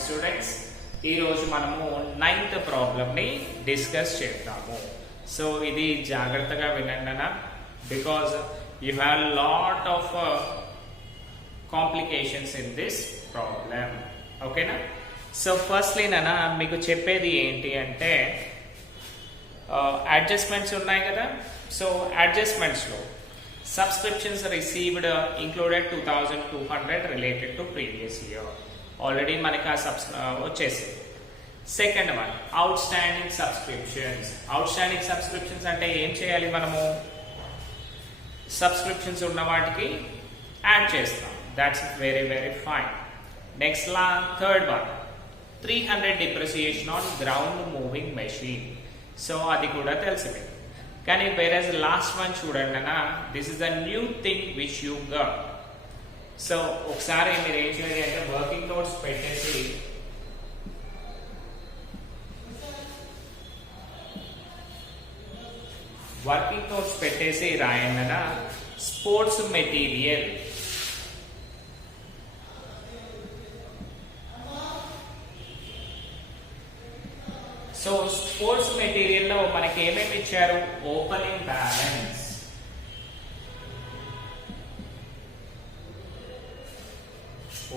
Morning students. ఈరోజు మనము 9th ప్రాబ్లమ్ని డిస్కస్ చేద్దాము. సో ఇది జాగ్రత్తగా వినండి అన్న, because you have lot of complications in this problem. ఓకేనా? సో ఫస్ట్లీ నాన్న మీకు చెప్పేది ఏంటి అంటే అడ్జస్ట్మెంట్స్ ఉన్నాయి కదా. సో అడ్జస్ట్మెంట్స్లో subscriptions received included 2200 related to previous year. Already మనకి వచ్చేసింది. Second one outstanding subscriptions. Outstanding subscriptions అంటే ఏం చేయాలి, మనము సబ్స్క్రిప్షన్స్ ఉన్న వాటికి యాడ్ చేస్తాం. That's very very fine. Next third one 300 depreciation on ground moving machine. So అది కూడా తెలిసింది. కానీ వేరేజ్ లాస్ట్ వన్ చూడండి అన్న, this is the new thing which you got. So ఒకసారి మీరు ఏం చేయాలి అంటే వర్కింగ్ నోట్స్ పెట్టేసి రాయండి అన్న. Sports material. సో స్పోర్ట్స్ మెటీరియల్లో మనకి ఏమేమి ఇచ్చారు?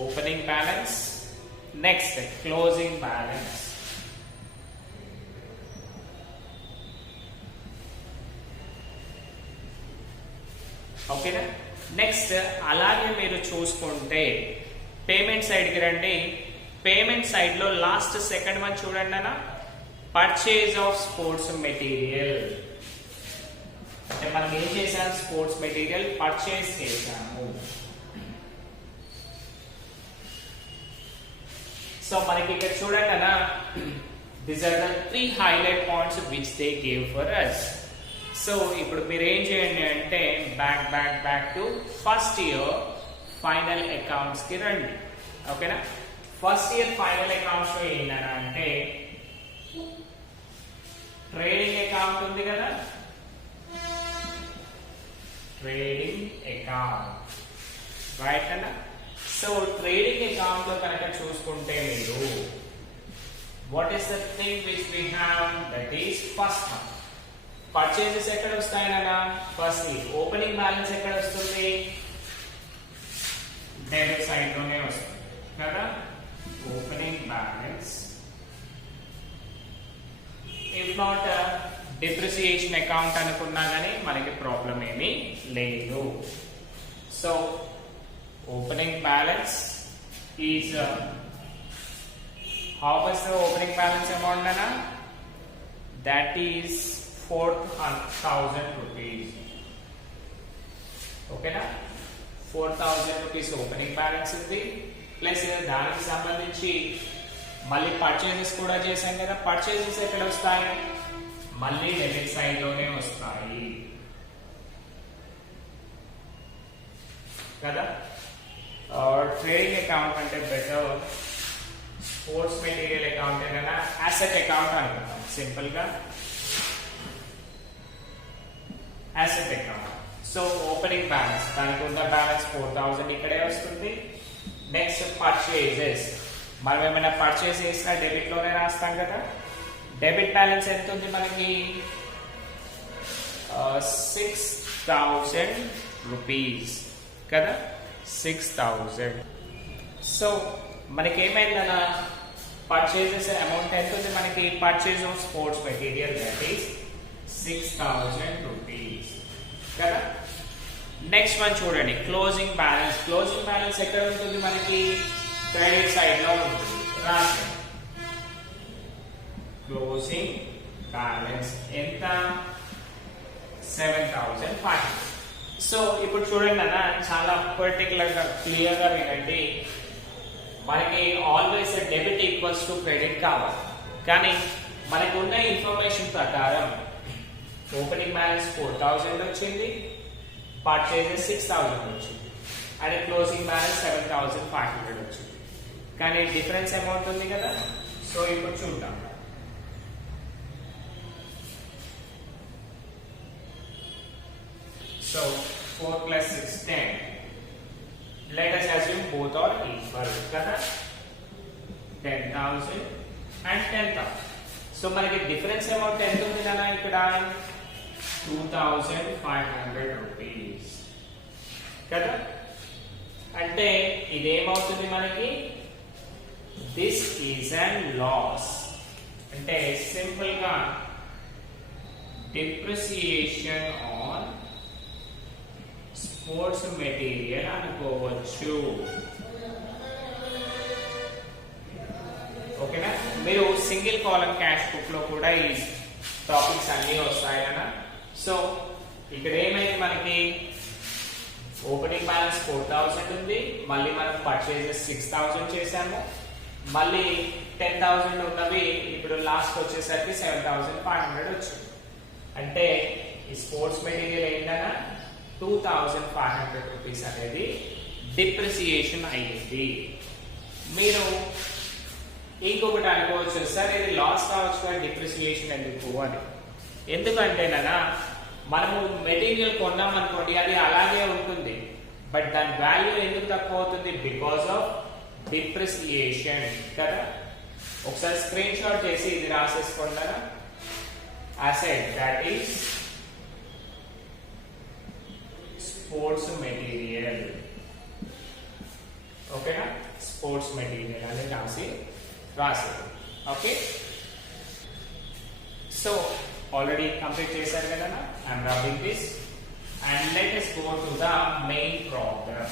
Opening balance, next closing balance. ఓకేనా? నెక్స్ట్ అలాగే మీరు చూసుకుంటే పేమెంట్ సైడ్కి రండి. పేమెంట్ సైడ్లో లాస్ట్ సెకండ్ వన్ చూడండి అన్న, పర్చేజ్ ఆఫ్ స్పోర్ట్స్ మెటీరియల్. అంటే మనం ఏం చేసాము? స్పోర్ట్స్ మెటీరియల్ పర్చేజ్ చేసాము. సో మనకి ఇక్కడ చూడండి అన్న, these are the 3 highlight points which they gave for us. So ఇప్పుడు మీరు ఏం చేయండి అంటే back to first year final accounts కి రండి. ఓకేనా? ఫస్ట్ ఇయర్ ఫైనల్ అకౌంట్స్ లో ఏంటంటే ట్రేడింగ్ అకౌంట్ ఉంది కదా, ట్రేడింగ్ అకౌంట్ రైట్ అన్న. సో ట్రేడింగ్ అకౌంట్ లో కనుక చూసుకుంటే మీరు what is the thing which we have, that is first one. Purchases ఎక్కడ వస్తాయన్నా? ఫస్ట్ ఓపెనింగ్ బ్యాలెన్స్ ఎక్కడ వస్తుంది? డెబిట్ సైడ్ లోనే వస్తుంది కదా. Opening balance. If not depreciation account అనుకున్నా కానీ మనకి ప్రాబ్లం ఏమీ లేదు. So opening balance is how much the opening balance amount అన్నా? That is 4,000 rupees. ఓకేనా? 4,000 rupees ఓపెనింగ్ బ్యాలెన్స్ ఉంది. ప్లస్ దానికి సంబంధించి మళ్ళీ పర్చేజెస్ కూడా చేశాం కదా. పర్చేజెస్ ఎక్కడ వస్తాయి? మళ్ళీ డెబిట్ సైడ్ లోనే వస్తాయి కదా. ట్రేడింగ్ అకౌంట్ అంటే బెటర్. స్పోర్ట్స్ మెటీరియల్ అకౌంట్ ఏదైనా అసెట్ అకౌంట్ అనుకుంటాం సింపుల్ గా. Asset account. So opening balance, దానికి ఉన్న బ్యాలెన్స్ 4,000 ఇక్కడే వస్తుంది. నెక్స్ట్ పర్చేజెస్, మనం ఏమైనా పర్చేస్ చేసినా డెబిట్ లోనే రాస్తాం కదా. డెబిట్ బ్యాలెన్స్ ఎంత ఉంది మనకి? 6,000 రూపీస్ కదా. 6,000. సో మనకి ఏమైందన్నా, పర్చేజెస్ అమౌంట్ ఎంత ఉంది మనకి? Purchase of sports material, that is 6,000 rupees కదా. నెక్స్ట్ వన్ చూడండి, క్లోజింగ్ బ్యాలెన్స్. క్లోజింగ్ బ్యాలెన్స్ ఎక్కడ ఉంటుంది మనకి? క్రెడిట్ సైడ్ లో ఉంటుంది. రాసి క్లోజింగ్ బ్యాలెన్స్ ఎంత? 7,500. సో ఇప్పుడు చూడండి అన్న, చాలా పర్టికులర్ గా క్లియర్ గా వినండి. మనకి always debit equals to credit కావాలి. కానీ మనకు ఉన్న ఇన్ఫర్మేషన్ ప్రకారం ఓపెనింగ్ బ్యాలెన్స్ 4,000 వచ్చింది, పర్చేజెస్ 6,000 వచ్చింది, అండ్ క్లోజింగ్ బ్యాలెన్స్ 7,500 వచ్చింది. కానీ డిఫరెన్స్ అమౌంట్ ఉంది కదా. సో ఇప్పుడు చూద్దాం. సో 4 plus 6 10. Let us assume both are equal. Kada? 10,000 and 10,000. సో మనకి డిఫరెన్స్ అమౌంట్ ఎంత ఉంది నాన్న ఇక్కడ 2,500 రూపీస్ కదా. అంటే ఇదేమవుతుంది మనకి దిస్ ఈజ్ అన్ లాస్. అంటే సింపుల్ గా డిప్రిసియేషన్ ఆన్ స్పోర్ట్స్ మెటీరియల్ అనుకోవచ్చు. ఓకేనా. మీరు సింగిల్ కాలం క్యాష్ బుక్ లో కూడా ఈ టాపిక్స్ అన్ని వస్తాయనా. సో ఇక్కడ ఏమైంది మనకి ఓపెనింగ్ బ్యాలెన్స్ 4,000 ఉంది, మళ్ళీ మనం పర్చేజెస్ 6,000 చేసాము, మళ్ళీ 10,000 ఉన్నవి ఇప్పుడు లాస్ట్ వచ్చేసరికి 7,500 వచ్చింది. అంటే ఈ స్పోర్ట్స్ మెటీరియల్ ఏంటన్నా 2,500 రూపీస్ అనేది డిప్రిసియేషన్ అయ్యింది. మీరు ఇంకొకటి అనుకోవచ్చు, సార్ ఇది లాస్ కావచ్చు కానీ డిప్రిసియేషన్ ఎందుకు అని. ఎందుకంటేనా మనము మెటీరియల్ కొన్నాం అనుకోండి అది అలాగే ఉంటుంది, బట్ దాని వాల్యూ ఎందుకు తక్కువ అవుతుంది? బికాస్ ఆఫ్ డిప్రిసియేషన్ కదా. ఒకసారి స్క్రీన్ షాట్ చేసి ఇది రాసేసుకున్నారా. Asset that is sports material. ఓకేనా, స్పోర్ట్స్ మెటీరియల్ అని రాసేది. ఓకే, సో ఆల్రెడీ కంప్లీట్ చేశారు కదా. I'm rubbing this and let us go to the main problem.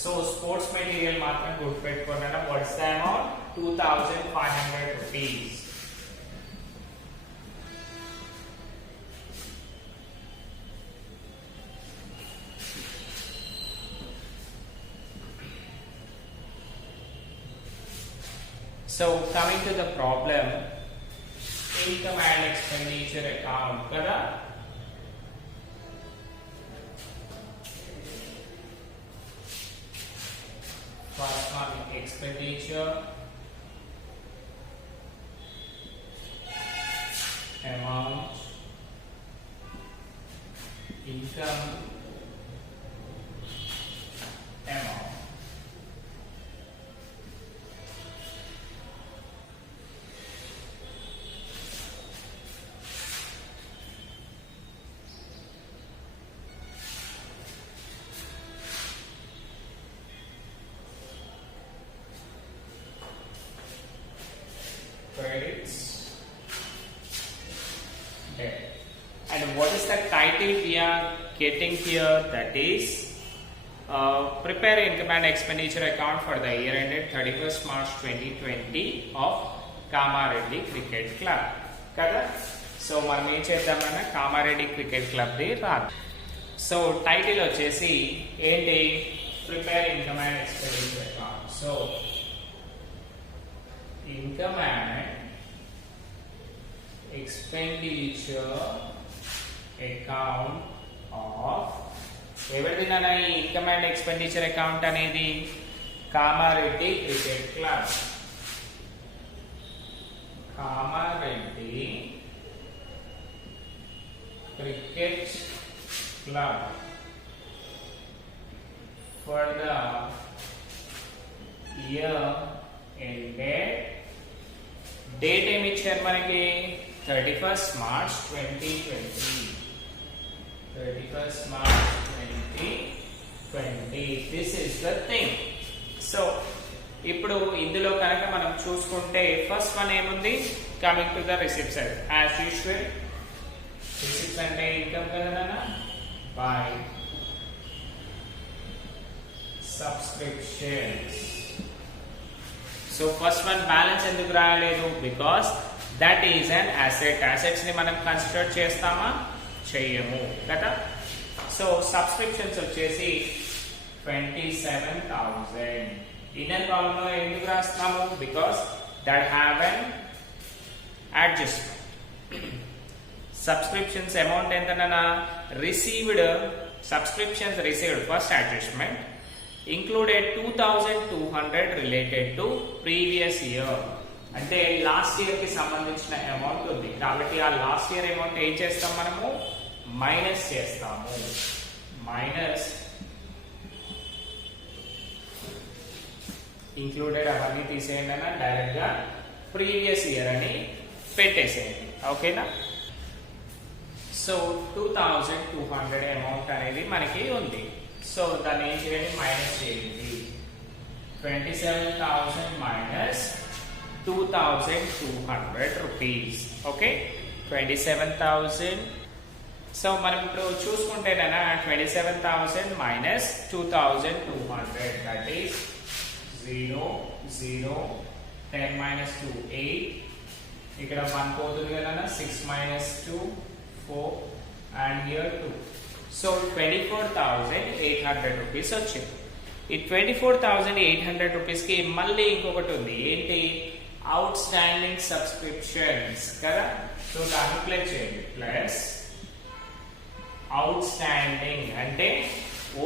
So sports material మాత్రం గుర్తుపెట్టుకున్నారా. What's the amount 2,500 rupees. So coming to the problem, income and expenditure account kada. First one, expenditure amount, income amount. Credits, debt. And what is the title we are getting here? That is prepare income and expenditure account for the year ended 31st March 2020 of Kamareddy Cricket Club kada. So మనం ఏం చేద్దామన్నా Kamareddy cricket club the రాద్దాం. So title వచ్చేసి ఏంటి? Prepare income and expenditure account. So income and expenditure account of ఎవరిదినా ఈ income and expenditure account అనేది Kamareddy cricket club. Kamareddy cricket club for the year ended. Date ఏమి ఇచ్చారు మనకి 31st March 2020. 31st March 2020. This is the thing. So ఇప్పుడు ఇందులో కనుక మనం చూసుకుంటే ఫస్ట్ వన్ ఏముంది? Coming to the receipts side as usual. Receipts అంటే ఇన్కమ్ కదా by subscriptions. So first one balance ఎందుకు రాయలేదు? Because that is an asset. Assets ని మనం కన్సిడర్ చేస్తామా? చెయ్యము కదా. సో సబ్స్క్రిప్షన్స్ వచ్చేసి 27,000. ఇన్నర్ కాలమ్ లో ఎందుకు రాస్తాము? Because that have an adjustment. Subscriptions amount ఎంతనా? Received subscriptions received first adjustment included 2,200 related to previous year. అంటే లాస్ట్ ఇయర్ కి సంబంధించిన అమౌంట్ ఉంది కాబట్టి ఆ లాస్ట్ ఇయర్ అమౌంట్ ఏం చేస్తాం మనము? మైనస్ చేస్తాము. మైనస్ ఇంక్లూడెడ్ అవన్నీ తీసేయండి అన్న, డైరెక్ట్గా ప్రీవియస్ ఇయర్ అని పెట్టేసేయండి. ఓకేనా? సో 2200 అమౌంట్ అనేది మనకి ఉంది. సో దాన్ని ఏం చేయండి, మైనస్ చేయండి. 27,000 మైనస్ 2,200 రూపీస్. ఓకే, 27,000. సో మనం ఇప్పుడు చూసుకుంటేనా 27,000 మైనస్ 2,200, దట్ ఈస్ 0 0 10 మైనస్ 2 8. ఇక్కడ 1 పోతుంది కదా, 6 మైనస్ 2 4 అండ్ హియర్ 2. సో 24,800 రూపీస్ వచ్చింది. ఈ 24,800 రూపీస్ కి మళ్ళీ ఇంకొకటి ఉంది, ఏంటి, అవుట్ స్టాండింగ్ సబ్స్క్రిప్షన్స్ కదా. సో దాన్ని ప్లస్ చేయండి, ప్లస్ అవుట్ స్టాండింగ్ అంటే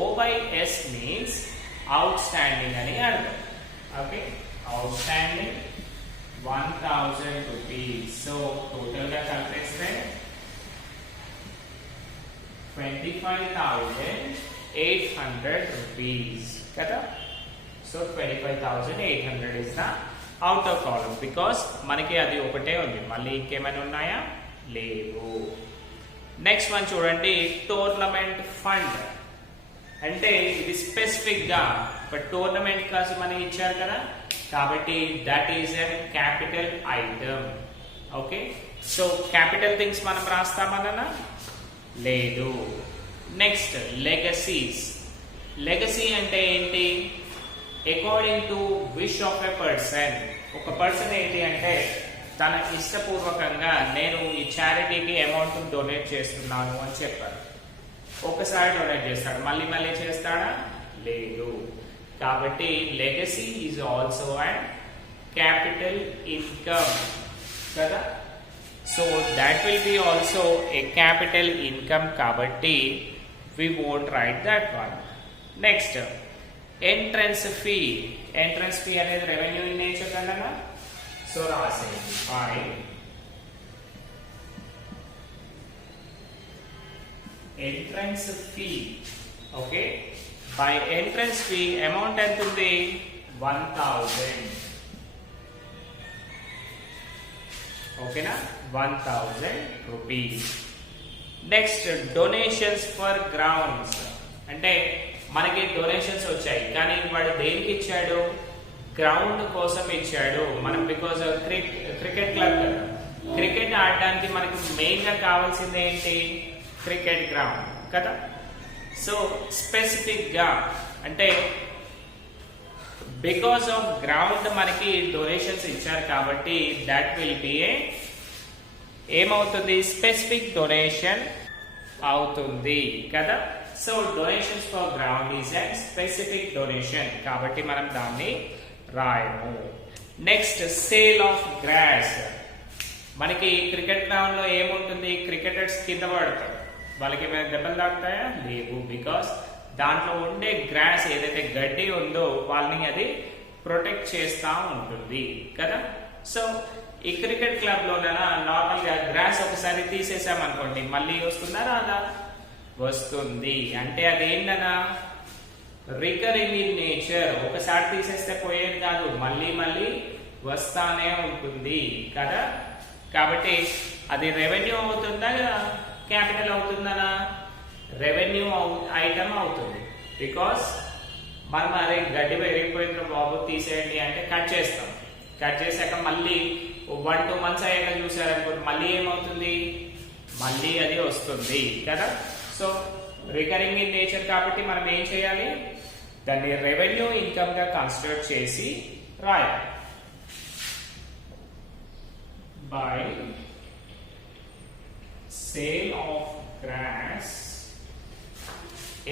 O/S మీన్స్ అవుట్ స్టాండింగ్ అని అర్థం. Okay, out standing 1,000 rupees. So total గా కలిపేస్తే 25,800 రూపీస్ కదా. సో 25,800 is the outer column, because మనకి అది ఒకటే ఉంది, మళ్ళీ ఇంకేమైనా ఉన్నాయా, లేవు. నెక్స్ట్ వన్ చూడండి, టోర్నమెంట్ ఫండ్. అంటే ఇది స్పెసిఫిక్ గా ఒక టోర్నమెంట్ కోసం మనకి ఇచ్చారు కదా, కాబట్టి that is a capital item. Okay, so capital things మనం రాస్తామన్నా, లేదు. Next legacies. లెగసీ అంటే ఏంటి, according to wish of a person. ఒక పర్సన్ ఏంటి అంటే తన ఇష్టపూర్వకంగా నేను ఈ చారిటీకి అమౌంట్ డొనేట్ చేస్తున్నాను అని చెప్పారు. ఒకసారి డొనేట్ చేస్తాడు, మళ్ళీ మళ్ళీ చేస్తాడా, లేదు. కాబట్టి legacy is also and capital income కదా. So that will be also a capital income kabatti we won't write that one. Next, entrance fee. Entrance fee అనేది revenue in nature కదా. సో రాసేయండి, by entrance fee. ఓకే, by entrance fee amount ఎంత ఉంది, 1,000. ఓకేనా, 1,000 rupees. Next donations for grounds. అంటే మనకి డొనేషన్స్ వచ్చాయి, కానీ వాడు దేనికి ఇచ్చాడు, గ్రౌండ్ కోసం ఇచ్చాడు. మనం బికాజ్ క్రికెట్ క్లబ్ కదా, క్రికెట్ ఆడడానికి మనకి మెయిన్ గా కావాల్సింది ఏంటి, క్రికెట్ గ్రౌండ్ కదా. సో స్పెసిఫిక్ గా అంటే బికాస్ ఆఫ్ గ్రౌండ్ మనకి డొనేషన్స్ ఇచ్చారు కాబట్టి దట్ విల్ బి ఏమవుతుంది, స్పెసిఫిక్ డొనేషన్ అవుతుంది కదా. So donations for ground is and specific donation, కాబట్టి మనం దాన్ని రాయము. Next sale of grass. మనకి క్రికెట్ గ్రౌండ్ లో ఏముంటుంది, క్రికెటర్స్ కింద పడతారు, వాళ్ళకి ఏమైనా దెబ్బలు తాకుతాయా, లేవు. బికాస్ దాంట్లో ఉండే గ్రాస్ ఏదైతే గడ్డి ఉందో వాళ్ళని అది ప్రొటెక్ట్ చేస్తూ ఉంటుంది కదా. సో ఈ క్రికెట్ క్లబ్ లో నార్మల్ గా గ్రాస్ ఒకసారి తీసేసామనుకోండి, మళ్ళీ వస్తుందా రాదా, వస్తుంది. అంటే అదేంటనా, రికరింగ్ ఇన్ నేచర్. ఒకసారి తీసేస్తే పోయేది కాదు, మళ్ళీ మళ్ళీ వస్తానే ఉంటుంది కదా. కాబట్టి అది రెవెన్యూ అవుతుందా, క్యాపిటల్ అవుతుందనా, రెవెన్యూ ఐటమ్ అవుతుంది. బికాస్ మనం అరే గడ్డి పెరిగిపోయిన బాబు తీసేయండి అంటే కట్ చేస్తాం, కట్ చేశాక మళ్ళీ 1-2 months అయ్యాక చూసారనుకోండి, మళ్ళీ ఏమవుతుంది, మళ్ళీ అది వస్తుంది కదా. సో రికరింగ్ ఇన్ నేచర్ కాబట్టి మనం ఏం చేయాలి, దాన్ని రెవెన్యూ ఇన్కమ్ గా కన్సిడర్ చేసి రాయాలి. By sale of gross.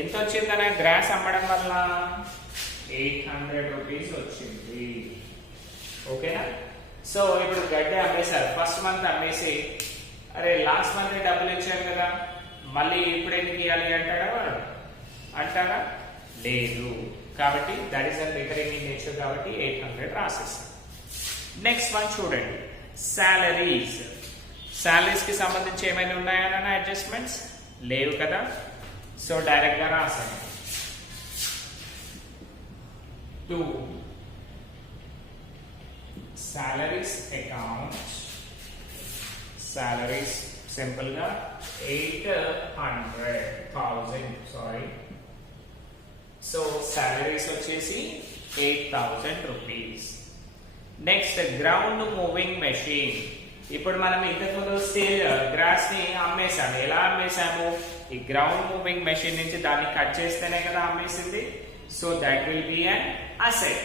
ఎంత వచ్చిందనే గ్రాస్ అమ్మడం వల్ల 800 రూపీస్ వచ్చింది. ఓకేనా. సో ఇప్పుడు గడ్డి అమ్మేశారు, ఫస్ట్ మంత్ అమ్మేసి అరే లాస్ట్ మంత్ డబ్బులు ఇచ్చారు కదా, మళ్ళీ ఇప్పుడు ఎందుకు ఇవ్వాలి అంటాడా వాడు, అంటాడా, లేదు. కాబట్టి that is an recurring in nature కాబట్టి 800 రాసేస్తాం. నెక్స్ట్ వన్ చూడండి, సాలరీస్. సాలరీస్ కి సంబంధించి ఏమైనా ఉన్నాయా అడ్జస్ట్మెంట్స్, లేవు కదా. సో డైరెక్ట్ గా రాసాను 2 salaries account, salaries simple గా 800,000 సారీ. సో సాలరీస్ వచ్చేసి 8,000 rupees. Next ground moving machine. ఇప్పుడు మనం ఇంతకుముందు గ్రాస్ ని అమ్మేసాము. ఎలా అమ్మేసాము? ఈ గ్రౌండ్ మూవింగ్ మెషిన్ నుంచి దాన్ని కట్ చేస్తేనే కదా అమ్మేసింది. So that will be an asset.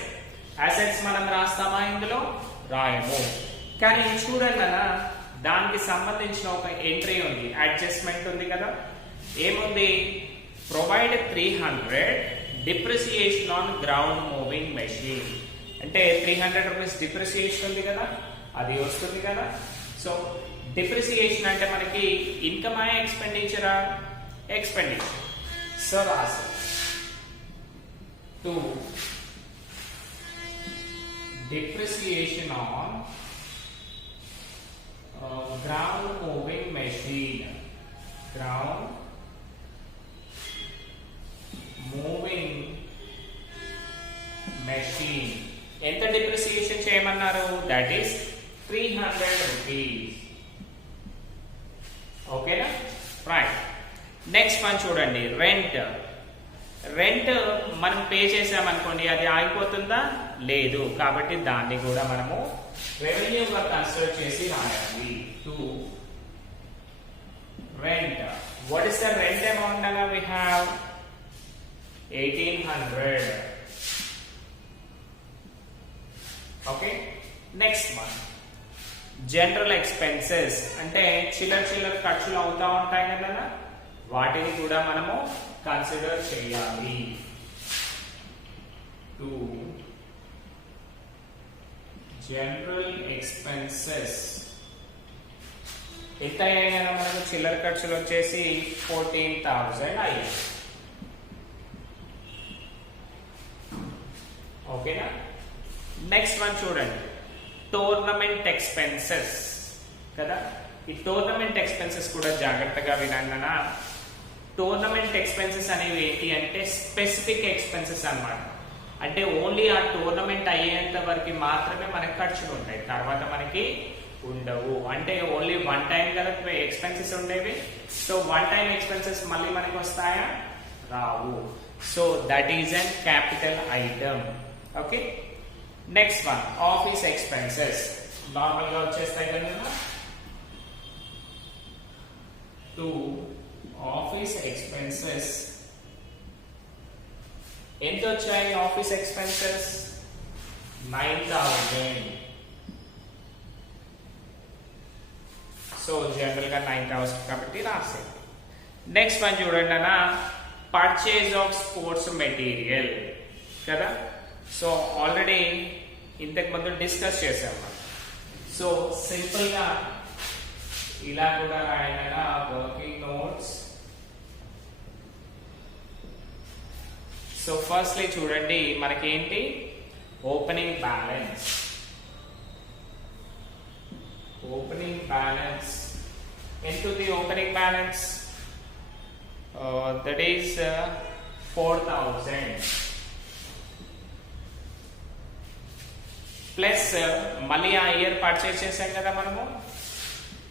Assets మనం రాస్తామా? ఇందులో రాయము. కానీ చూడండి అన్న, దానికి సంబంధించిన ఒక ఎంట్రీ ఉంది, అడ్జస్ట్మెంట్ ఉంది కదా. ఏముంది? ప్రొవైడ్ 300 depreciation on ground moving machine. అంటే 300 రూపీస్ డిప్రిసియేషన్ ఉంది కదా, అది వస్తుంది కదా. సో డిప్రిసియేషన్ అంటే మనకి ఇన్కమ్ ఎక్స్పెండిచరా? ఎక్స్పెండిచర్. సో రాసు 2 depreciation on ground moving machine. Ground moving machine. ఎంత డిప్రిసియేషన్ చేయమన్నారు? దట్ ఈస్ 300 రూపీస్. ఓకేనా? రైట్. నెక్స్ట్ వన్ చూడండి, రెంట్. రెంట్ మనం పే చేసామనుకోండి, అది ఆగిపోతుందా? లేదు. కాబట్టి దాన్ని కూడా మనము రెవెన్యూగా కన్సిడర్ చేసి రాయాలి. 2 rent. What is the rent amount అలా? We have 1800. Okay. Next one general expenses. అంటే చిల్లర ఖర్చులు అవుతా ఉంటాయి కదా, వాటిని కూడా మనము కన్సిడర్ చేయాలి. 2 జనరల్ ఎక్స్పెన్సెస్. ఎంత అయినా మనకు చిల్లర ఖర్చులు వచ్చేసి 14,000 అయ్యాయి. ఓకేనా? నెక్స్ట్ వన్ చూడండి, టోర్నమెంట్ ఎక్స్పెన్సెస్ కదా. ఈ టోర్నమెంట్ ఎక్స్పెన్సెస్ కూడా జాగ్రత్తగా వినండి. టోర్నమెంట్ ఎక్స్పెన్సెస్ అనేవి ఏంటి అంటే స్పెసిఫిక్ ఎక్స్పెన్సెస్ అన్నమాట. అంటే ఓన్లీ ఆ టోర్నమెంట్ అయ్యేంత వరకు మాత్రమే మనకి ఖర్చులు ఉంటాయి, తర్వాత మనకి ఉండవు. అంటే ఓన్లీ వన్ టైం కదా ఎక్స్పెన్సెస్ ఉండేవి. సో వన్ టైం ఎక్స్పెన్సెస్ మళ్ళీ మనకి వస్తాయా? రావు. So that is an capital item. Okay. Next one office expenses. Normal గా వచ్చేస్తాయి కదా. 2 ఆఫీస్ ఎక్స్పెన్సెస్. ఎంత వచ్చాయి ఆఫీస్ ఎక్స్పెన్సెస్? 9,000. సో జనరల్ గా 9,000 కాబట్టి రాసేది. నెక్స్ట్ వన్ చూడండి అన్న, పర్చేజ్ ఆఫ్ స్పోర్ట్స్ మెటీరియల్ కదా. సో ఆల్రెడీ ఇంతకు ముందు డిస్కస్ చేసాము. సో సింపుల్ గా ఇలా కూడా రాయన వర్కింగ్ నోట్స్. సో ఫస్ట్లీ చూడండి, మనకేంటి ఓపెనింగ్ బ్యాలెన్స్. ఓపెనింగ్ బ్యాలెన్స్ ఎంత? ఓపెనింగ్ బ్యాలెన్స్ దట్ ఈస్ 4,000 ప్లస్ మళ్ళీ ఆ ఇయర్ పర్చేస్ చేసాం కదా మనము,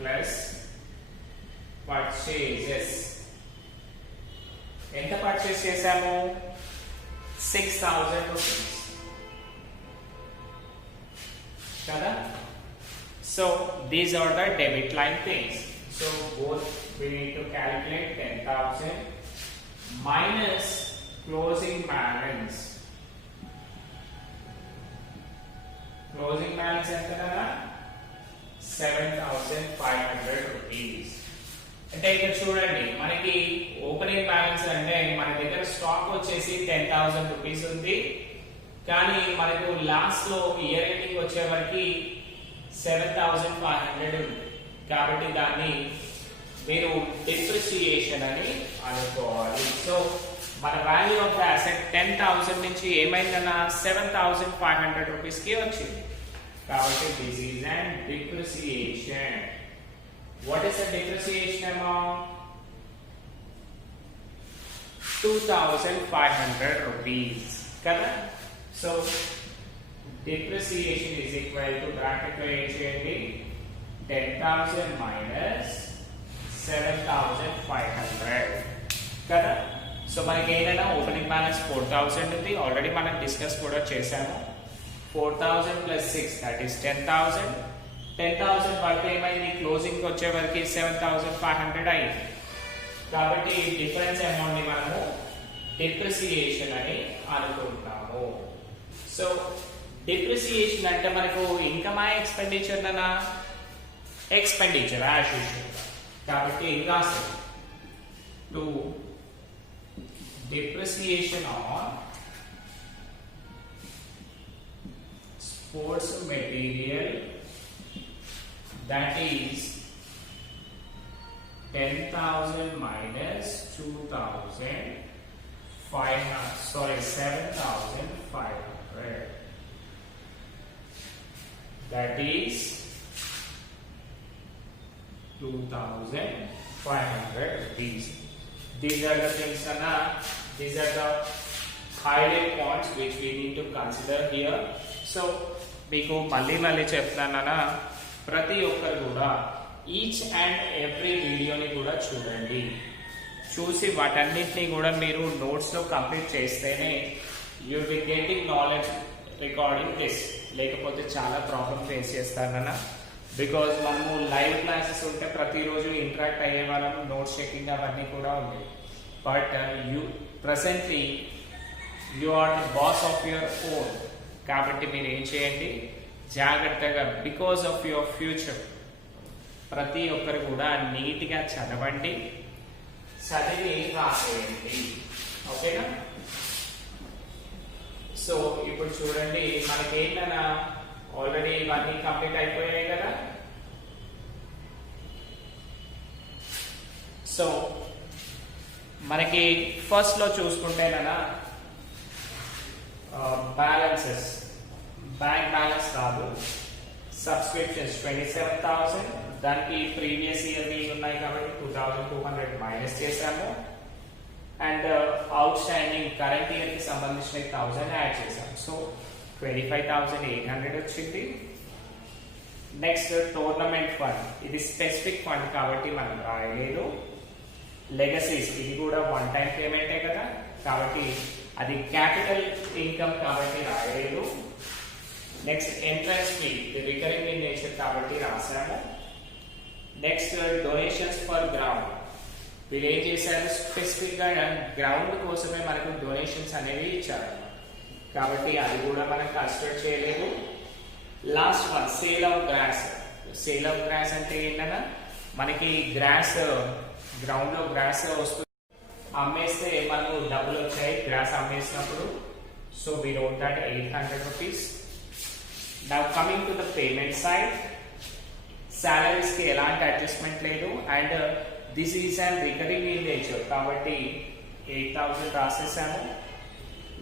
ప్లస్ పర్చేజెస్. ఎంత పర్చేస్ చేసాము? 6,000 రూపీస్ కదా. So these are the debit line things. So both we need to calculate 10,000 minus closing balance. Closing balance ఎంత కదా? 7,500 రూపీస్. అంటే ఇక్కడ చూడండి, మనకి ఓపెనింగ్ బ్యాలెన్స్ అంటే మన దగ్గర స్టాక్ వచ్చేసి 10,000 రూపీస్ ఉంది, కానీ మనకు లాస్ట్ లో ఇయర్ ఎండింగ్ వచ్చే వరకు 7,500 ఉంది. కాబట్టి దాన్ని మీరు డిప్రిసియేషన్ అని అనుకోవాలి. సో మన వాల్యూ ఆఫ్ ద అసెట్ 10,000 నుంచి ఏమైందన్న 7,500 రూపీస్ కి వచ్చింది. కాబట్టి this is and depreciation. What is the depreciation amount? 2,500 rupees కదా. So depreciation is equal to bracket లో ఏం చేయండి 10,000 మైనస్ 7,500 కదా. సో మనకి ఏదైనా ఓపెనింగ్ బ్యాలెన్స్ 4,000 ఉంది, ఆల్రెడీ మనం డిస్కస్ కూడా చేసాము. 4,000 ప్లస్ 6 దట్ ఈస్ 10,000. 10,000 పడితే ఏమైంది, క్లోజింగ్ వచ్చే వరకు 7,500 అయింది. కాబట్టి డిఫరెన్స్ అమౌంట్ ని మనము డిప్రిసియేషన్ అని అనుకుంటాము. సో డిప్రిసియేషన్ అంటే మనకు ఇన్కమ్ ఎక్స్పెండిచర్ అనా, ఎక్స్పెండిచర్ యాజ్ యూజువల్. కాబట్టి ఏం రాస్తాం, to depreciation on sports material that is 10,000 minus 7,500 that is 2,500 rupees. These are the things, these are the highlight points which we need to consider here. So మీకు మళ్ళీ చెప్తున్నానా, ప్రతి ఒక్కరు కూడా ఈచ్ అండ్ ఎవ్రీ వీడియోని కూడా చూడండి. చూసి వాటన్నిటిని కూడా మీరు నోట్స్లో కంప్లీట్ చేస్తేనే you will getting knowledge recording this. లేకపోతే చాలా ప్రాబ్లమ్ ఫేస్ చేస్తానన్నా. బికాజ్ మనము లైవ్ క్లాసెస్ ఉంటే ప్రతిరోజు ఇంటరాక్ట్ అయ్యే వాళ్ళము, నోట్స్ చెకింగ్ అవన్నీ కూడా ఉంది. But you presently you are the boss of your own. కాబట్టి మీరు ఏం చేయండి, జాగ్రత్తగా బికాస్ ఆఫ్ యువర్ ఫ్యూచర్ ప్రతి ఒక్కరు కూడా నీట్గా చదవండి, చదివి రాసేయండి. ఓకేనా? సో ఇప్పుడు చూడండి, మనకి ఏంటన్నా ఆల్రెడీ ఇవన్నీ కంప్లీట్ అయిపోయాయి కదా. సో మనకి ఫస్ట్ లో చూసుకుంటేనా బ్యాలెన్సెస్, బ్యాంక్ బ్యాలెన్స్ కాదు, సబ్స్క్రిప్షన్స్ 27,000, దానికి ప్రీవియస్ ఇయర్ ఉన్నాయి కాబట్టి 2,200 మైనస్ చేశాము. And out standing current year కి సంబంధించిన 1,000 యాడ్ చేశాము. సో 25,800 వచ్చింది. నెక్స్ట్ టోర్నమెంట్ ఫండ్, ఇది స్పెసిఫిక్ ఫండ్ కాబట్టి మనం రాయలేదు. లెగసీస్, ఇది కూడా వన్ టైం పేమెంటే కదా, కాబట్టి అది క్యాపిటల్ ఇన్కమ్ కాబట్టి రాయలేదు. నెక్స్ట్ ఎంట్రన్స్ ఫీ, ఇది రికరింగ్ ఇన్ నేచర్ కాబట్టి రాసాము. నెక్స్ట్ డొనేషన్స్ ఫర్ గ్రౌండ్, వీళ్ళు ఏం చేశారు, స్పెసిఫిక్ గా గ్రౌండ్ కోసమే మనకు డొనేషన్స్ అనేవి ఇచ్చారు కాబట్టి అది కూడా మనం కన్సిడర్ చేయలేదు. Last one sale of gross. Sale of gross అంటే ఏంటన్నా, మనకి గ్రాస్ గ్రౌండ్ లో గ్రాస్ వస్తుంది, అమ్మేస్తే మనకు డబ్బులు వచ్చాయి గ్రాస్ అమ్మేసినప్పుడు. So we wrote that 800 rupees. Now coming to the payment side, salaries కి ఎలాంటి అడ్జస్ట్మెంట్ లేదు. And this is and recurring in nature కాబట్టి 8,000 రాసేసాము.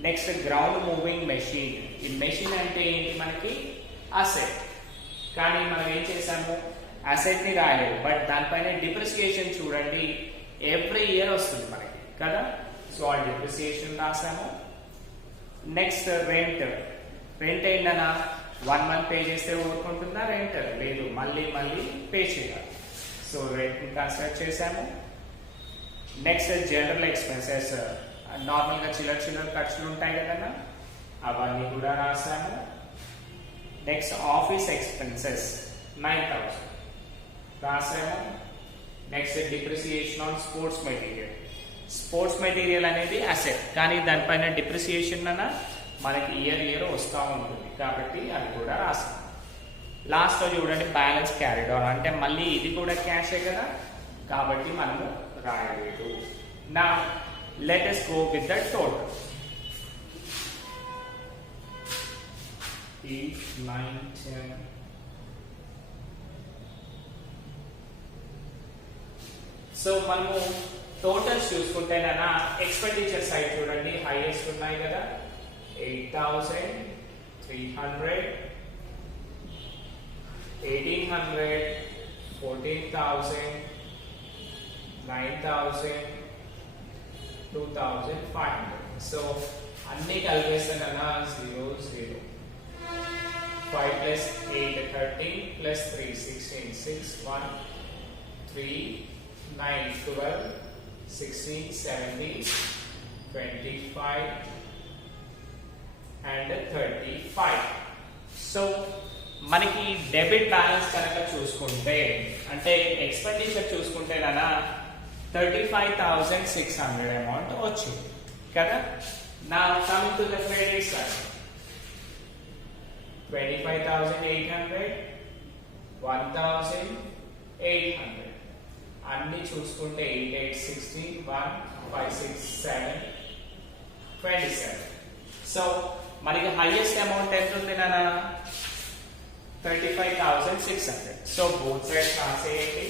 Next ground moving machine. ఈ మెషిన్ అంటే ఏంటి, మనకి అసెట్. కానీ మనం ఏం చేసాము, అసెట్ ని రాయలేదు, బట్ దానిపైన డిప్రిసియేషన్ చూడండి ఎవ్రీ ఇయర్ వస్తుంది మనకి కదా. సో ఆ డిప్రిసియేషన్ రాసాము. Next rent. రెంట్ ఏంటన్నా, 1 month పే చేస్తే ఊరుకుంటుందా రెంట్? లేదు, మళ్ళీ పే చేయాలి. సో రెంట్ కన్సిడర్ చేసాము. నెక్స్ట్ జనరల్ ఎక్స్పెన్సెస్, నార్మల్ గా చిల్లర ఖర్చులు ఉంటాయి కదన్నా, అవన్నీ కూడా రాసాము. నెక్స్ట్ ఆఫీస్ ఎక్స్పెన్సెస్ 9,000 రాసాము. Next depreciation on sports material. Sports material అనేది అసెట్, కానీ దానిపైన డిప్రిసియేషన్ అన్న మనకి ఇయర్ వస్తూ ఉంటుంది కాబట్టి అది కూడా రాసాము. లాస్ట్ లో చూడండి బ్యాలెన్స్ క్యారీడ్ ఆన్, అంటే మళ్ళీ ఇది కూడా క్యాషే కదా కాబట్టి మనము రాయలేదు. నా let us go with the total. 8, 9, 10. సో మనము టోటల్స్ చూసుకుంటేనా ఎక్స్పెండిచర్ సైడ్ చూడండి హైయెస్ట్ ఉన్నాయి కదా, 8,300, 1,800, 14,000, 9,000, 2,500. సో అన్ని కలిపేస్తే కన్నా 0, 0. 5 plus 8 13 plus 3 16 6 1 3 9 12 16 17 25 and 35. సో మనకి డెబిట్ బ్యాలెన్స్ కనుక చూసుకుంటే అంటే ఎక్స్పెండిచర్ చూసుకుంటే కదా 35,600 అమౌంట్ వచ్చింది కదా. నా coming to the credit side 25,800 1,800 అన్ని చూసుకుంటే 8 8 16 1 5 6 7 27. సో మనకి హైయెస్ట్ అమౌంట్ ఎంత ఉంది నాన్న 35,600. సో బోత్ సైడ్స్ రాసేయండి.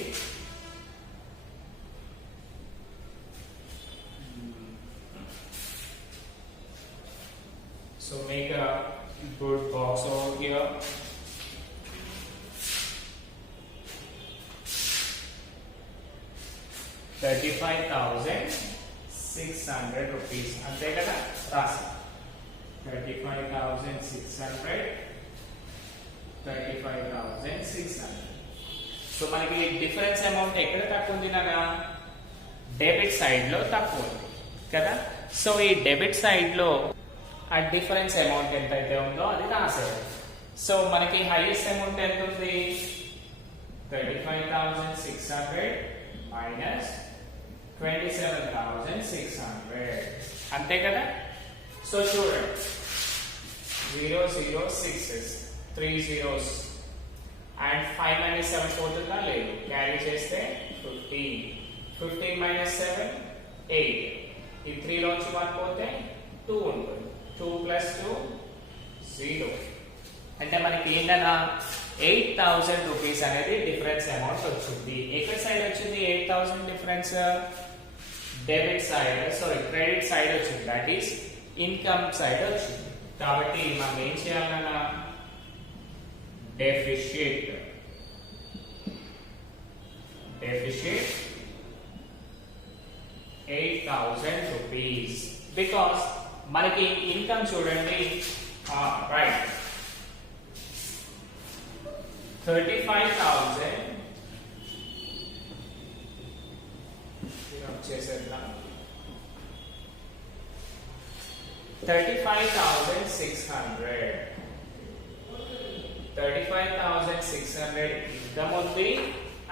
So make a good box over here. ₹35,600 అంతే కదా రాసి 35,600. సో మనకి డిఫరెన్స్ అమౌంట్ ఎక్కడ తక్కువ ఉంది నాన్న డెబిట్ సైడ్ లో తక్కువ ఉంది కదా. సో ఈ డెబిట్ సైడ్ లో ఆ డిఫరెన్స్ అమౌంట్ ఎంత అయితే ఉందో అది రాసేది. సో మనకి హైయెస్ట్ అమౌంట్ ఎంత ఉంది 35,600 మైనస్ 27,600 అంతే కదా. సో చూడండి 0 0 6 3 zeros అండ్ 5 minus 7 పోతుందా లేదు క్యారీ చేస్తే 15 minus 7 8 ఈ 3 లోంచి 1 పోతే 2 ఉంటుంది 2 plus 2 0 అంటే మనకి ఏంటన్నా 8,000 రూపీస్ అనేది డిఫరెన్స్ అమౌంట్ వచ్చింది. ఎక్కడ సైడ్ వచ్చింది 8,000 difference debit side credit side వచ్చింది, దట్ ఈస్ ఇన్కమ్ సైడ్ వచ్చింది. కాబట్టి మనం ఏం చేయాలన్నా డెఫిషిట్ 8,000 రూపీస్ బికాస్ మనకి ఇన్కమ్ చూడండి రైట్ 35,000 చేసేద్దాం 35,600 ఇన్కమ్ ఉంది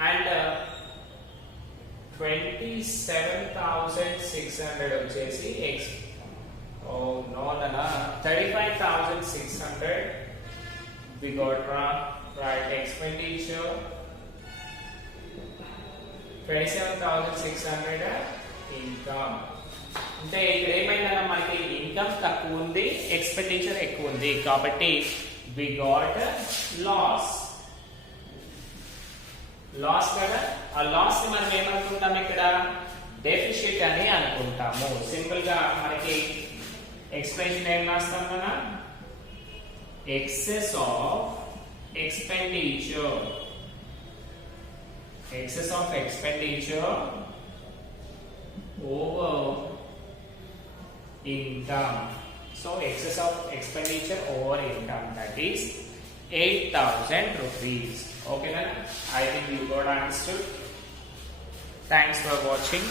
అండ్ 27,600 వచ్చేసి no 35,600 we got right expenditure 27,600 ఇన్కమ్ అంటే ఇక్కడ ఏమైందన్నా మనకి ఇన్కమ్ తక్కువ ఉంది ఎక్స్పెండిచర్ ఎక్కువ ఉంది కాబట్టి we got లాస్ కదా. ఆ లాస్ ని మనం ఏమనుకుంటాం ఇక్కడ డెఫిషిట్ అని అనుకుంటాము. సింపుల్ గా మనకి ఎక్స్ప్రెషన్ ఏం రాస్తాం కదా excess of expenditure over income. So excess of expenditure over income, that is 8,000 rupees. Okay, I think you got understood. Thanks for watching.